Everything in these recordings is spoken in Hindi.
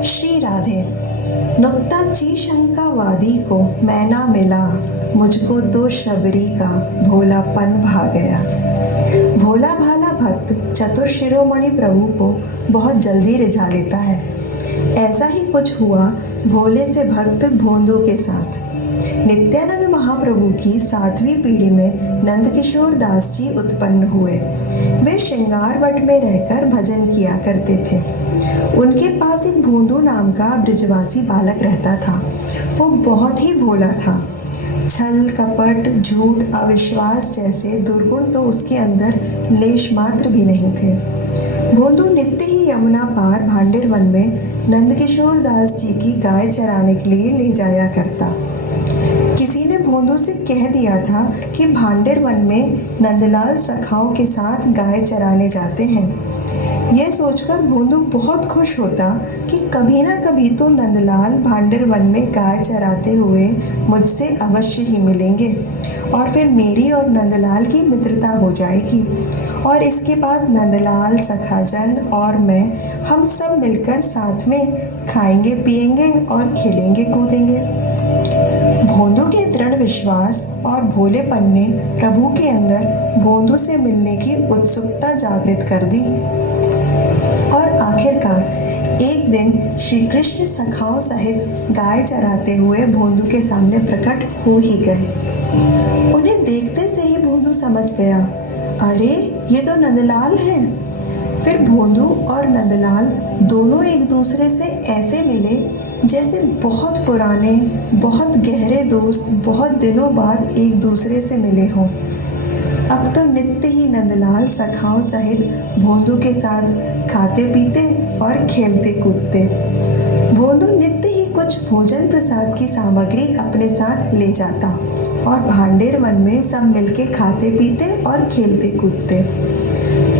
श्री राधे। नुक्ताची शंका वादी को मैं ना मिला, मुझको दो शबरी का भोलापन भा गया। भोला भाला भक्त चतुर शिरोमणि प्रभु को बहुत जल्दी रिझा लेता है। ऐसा ही कुछ हुआ भोले से भक्त भोंदू के साथ। नित्यानंद महाप्रभु की 7वीं पीढ़ी में नंदकिशोर दास जी उत्पन्न हुए। वे श्रृंगार वट में रहकर भजन किया करते थे। उनके पास एक भोंदू नाम का ब्रजवासी बालक रहता था। वो बहुत ही भोला था। छल कपट झूठ अविश्वास जैसे दुर्गुण तो उसके अंदर लेश मात्र भी नहीं थे। भोंदू नित्य ही यमुना पार भांडेर वन में नंदकिशोर दास जी की गाय चराने के लिए ले जाया करता। किसी ने भोंदू से कह दिया था कि भांडेर वन में नंदलाल सखाओं के साथ गाय चराने जाते हैं। यह सोचकर भोंदू बहुत खुश होता कि कभी ना कभी तो नंदलाल भांडेर वन में गाय चराते हुए मुझसे अवश्य ही मिलेंगे और फिर मेरी और नंदलाल की मित्रता हो जाएगी और इसके बाद नंदलाल सखाजन और मैं हम सब मिलकर साथ में खाएंगे पिएंगे और खेलेंगे कूदेंगे। भोंदू के दृढ़ विश्वास और भोलेपन ने प्रभु के अंदर भोंदू से मिलने की उत्सुकता जागृत कर दी और आखिरकार एक दिन श्री कृष्ण सखाओं सहित गाय चराते हुए भोंदू के सामने प्रकट हो ही गए। उन्हें देखते से ही भोंदू समझ गया, अरे ये तो नंदलाल हैं। फिर भोंदू और नंदलाल दोनों एक दूसरे से ऐसे मिले जैसे बहुत पुराने बहुत गहरे दोस्त बहुत दिनों बाद एक दूसरे से मिले हों। अब तो नित्य ही नंदलाल सखाओं सहित भोंदू के साथ खाते पीते और खेलते कूदते। भोंदू नित्य ही कुछ भोजन प्रसाद की सामग्री अपने साथ ले जाता और भांडेर वन में सब मिलके खाते पीते और खेलते कूदते।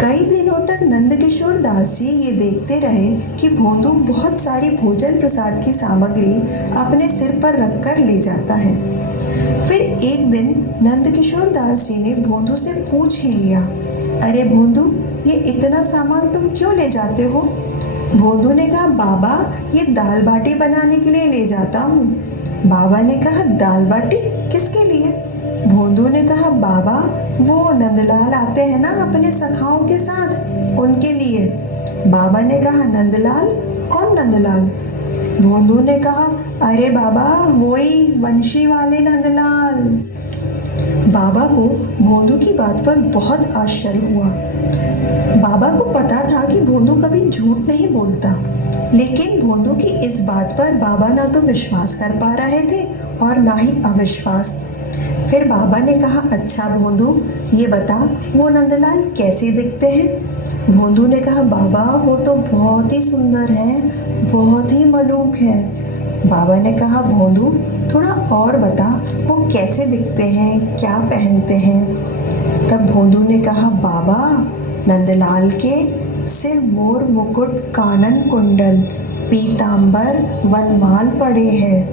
कई दिनों तक नंदकिशोर दास जी ये देखते रहे कि भोंदू बहुत सारी भोजन प्रसाद की सामग्री अपने सिर पर रखकर ले जाता है। फिर एक दिन नंदकिशोर दास जी ने भोंदू से पूछ ही लिया, अरे भोंदू ये इतना सामान तुम क्यों ले जाते हो? भोंदू ने कहा, बाबा ये दाल बाटी बनाने के लिए ले जाता हूँ। बाबा ने कहा, दाल बाटी किसके लिए? भोंदू ने कहा, बाबा वो नंदलाल आते हैं ना अपने सखाओं के साथ, उनके लिए। बाबा ने कहा, नंदलाल? कौन नंदलाल? भोंदू ने कहा, अरे बाबा वही वंशी वाले नंदलाल। बाबा को भोंदू की बात पर बहुत आश्चर्य हुआ। बाबा को पता था कि भोंदू कभी झूठ नहीं बोलता, लेकिन भोंदू की इस बात पर बाबा ना तो विश्वास कर पा रहे थे और ना ही अविश्वास। फिर बाबा ने कहा, अच्छा भोंदू ये बता वो नंदलाल कैसे दिखते हैं? भोंदू ने कहा, बाबा वो तो बहुत ही सुंदर हैं, बहुत ही मलूक हैं। बाबा ने कहा, भोंदू थोड़ा और बता वो कैसे दिखते हैं, क्या पहनते हैं? तब भोंदू ने कहा, बाबा नंदलाल के सिर मोर मुकुट कानन कुंडल पीतांबर वनमाल पड़े हैं,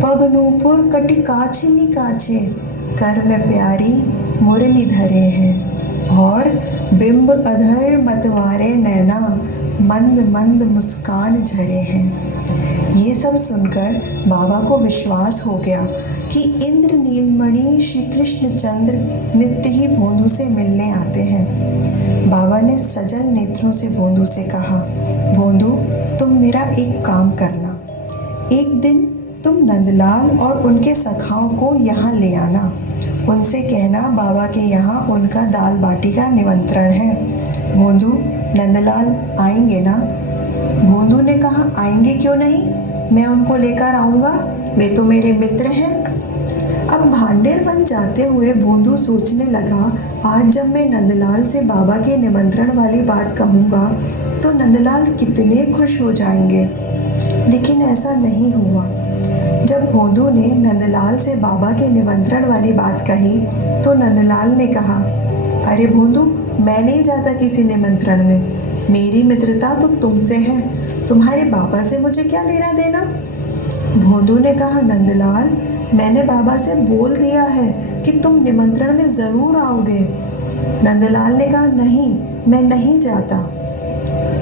पग नूपुर कटि काछिनी काछे, कर में प्यारी मुरली धरे हैं और बिंब अधर मतवारे नैना मंद मंद मुस्कान झरे हैं। ये सब सुनकर बाबा को विश्वास हो गया कि इंद्र नीलमणि श्री कृष्णचंद्र नित्य ही भोंदू से मिलने आते हैं। बाबा ने सजल नेत्रों से भोंदू से कहा, भोंदू तुम मेरा एक काम करना, एक दिन तुम नंदलाल और उनके सखाओं को यहाँ ले आना। उनसे कहना बाबा के यहाँ उनका दाल बाटी का निमंत्रण है। भोंदू नंदलाल आएंगे ना? भोंदू ने कहा, आएंगे क्यों नहीं, मैं उनको लेकर आऊँगा, वे तो मेरे मित्र हैं। अब भांडेर वन जाते हुए भोंदू सोचने लगा, आज जब मैं नंदलाल से बाबा के निमंत्रण वाली बात कहूँगा तो नंदलाल कितने खुश हो जाएंगे। लेकिन ऐसा नहीं हुआ। जब भोंदू ने नंदलाल से बाबा के निमंत्रण वाली बात कही तो नंदलाल ने कहा, अरे भोंदू मैं नहीं जाता किसी निमंत्रण में, मेरी मित्रता तो तुमसे है, तुम्हारे बाबा से मुझे क्या लेना देना? भोंदू ने कहा, नंदलाल मैंने बाबा से बोल दिया है कि तुम निमंत्रण में ज़रूर आओगे। नंदलाल ने कहा, नहीं मैं नहीं जाता।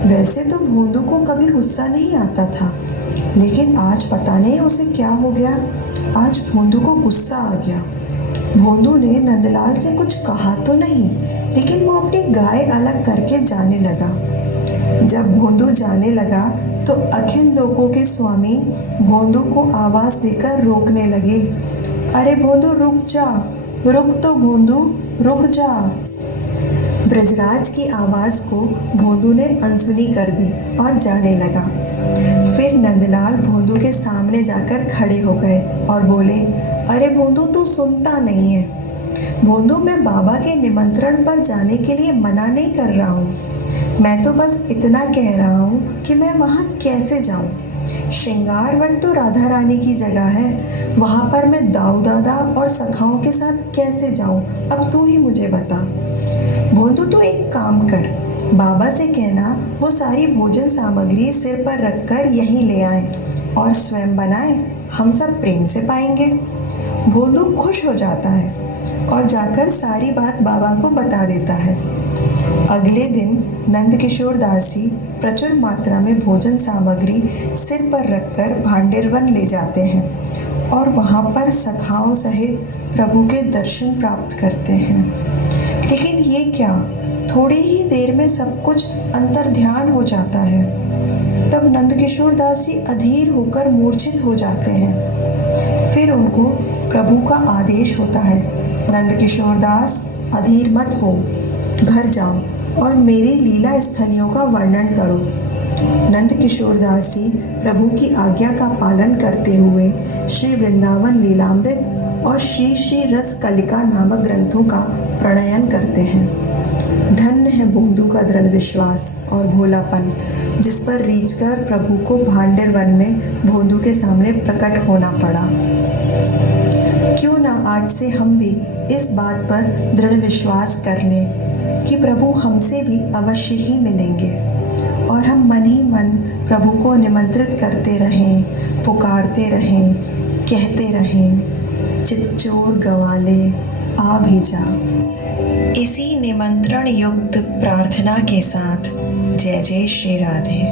वैसे तो भोंदू को कभी गुस्सा नहीं आता था, लेकिन आज पता नहीं उसे क्या हो गया। आज भोंदू को गुस्सा आ गया। भोंदू ने नंदलाल से कुछ कहा तो नहीं, लेकिन वो अपनी गाय अलग करके जाने लगा। जब भोंदू जाने लगा तो अखिल लोकों के स्वामी भोंदू को आवाज देकर रोकने लगे। अरे भोंदू रुक जा, रुक तो भोंदू, रुक जा। ब्रजराज की आवाज को भोंदू ने अनसुनी कर दी और जाने लगा। फिर नंदलाल भोंदू के सामने जाकर खड़े हो गए और बोले, अरे भोंदू तू सुनता नहीं है। भोंदू, मैं बाबा के निमंत्रण पर जाने के लिए मना नहीं कर रहा हूँ। मैं तो बस इतना कह रहा हूँ कि मैं वहाँ कैसे जाऊँ। श्रृंगारवन तो राधा रानी की जगह है, वहाँ पर मैं दाऊ दादा और सखाओं के साथ कैसे जाऊँ? अब तू ही मुझे बता। भोंदू, तू एक काम कर, बाबा से कहना वो सारी भोजन सामग्री सिर पर रखकर यहीं ले आए और स्वयं बनाए, हम सब प्रेम से पाएंगे। भोंदू खुश हो जाता है और जाकर सारी बात बाबा को बता देता है। अगले दिन नंदकिशोर दास जी प्रचुर मात्रा में भोजन सामग्री सिर पर रखकर भांडेरवन ले जाते हैं और वहाँ पर सखाओं सहित प्रभु के दर्शन प्राप्त करते हैं। लेकिन ये क्या, थोड़ी ही देर में सब कुछ अंतर्ध्यान हो जाता है। तब नंदकिशोर दास जी अधीर होकर मूर्छित हो जाते हैं। फिर उनको प्रभु का आदेश होता है, नंदकिशोर दास अधीर मत हो, घर जाओ और मेरी लीला स्थलियों का वर्णन करो। नंदकिशोर दास जी प्रभु की आज्ञा का पालन करते हुए श्री वृंदावन लीलामृत और श्री श्री रस कलिका नामक ग्रंथों का प्रणयन करते हैं। धन्य है भोंदू का दृढ़ विश्वास और भोलापन, जिस पर रीझकर प्रभु को भांडेरवन में भोंदू के सामने प्रकट होना पड़ा। क्यों ना आज से हम भी इस बात पर दृढ़ विश्वास कर लें कि प्रभु हमसे भी अवश्य ही मिलेंगे और हम मन ही मन प्रभु को निमंत्रित करते रहें, पुकारते रहें, कहते रहें, चितचोर गवाले आ भी जा। इसी निमंत्रण युक्त प्रार्थना के साथ जय जय श्री राधे।